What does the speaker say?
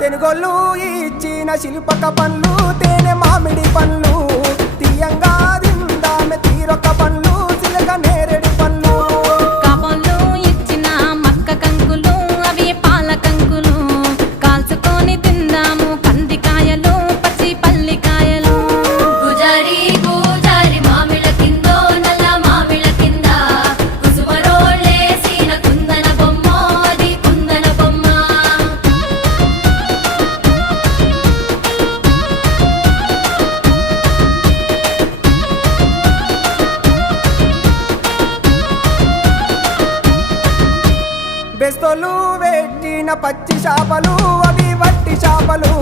తెనుగోళ్ళు ఇచ్చిన శిల్పక పండ్లు తేనె మామిడి పండ్లు తీయంగా తిందామె తీరొక్క పండ్లు చిలక నేరేడు పండ్లు కాబోళ్ళు ఇచ్చిన మక్క కంకులు అవి పాల కంకులు కాల్చుకొని తిందాము కందికాయలు పచ్చి పల్లికాయలు గుజారి గుజారి మామిళ్ళ కిందో నల్ల మామిళ్ళ కింద కుసుమరోళ్ళేసిన కుందన బొమ్మ అది కుందన బొమ్మ బెస్తోలు పెట్టిన పచ్చి చేపలు అవి వట్టి చేపలు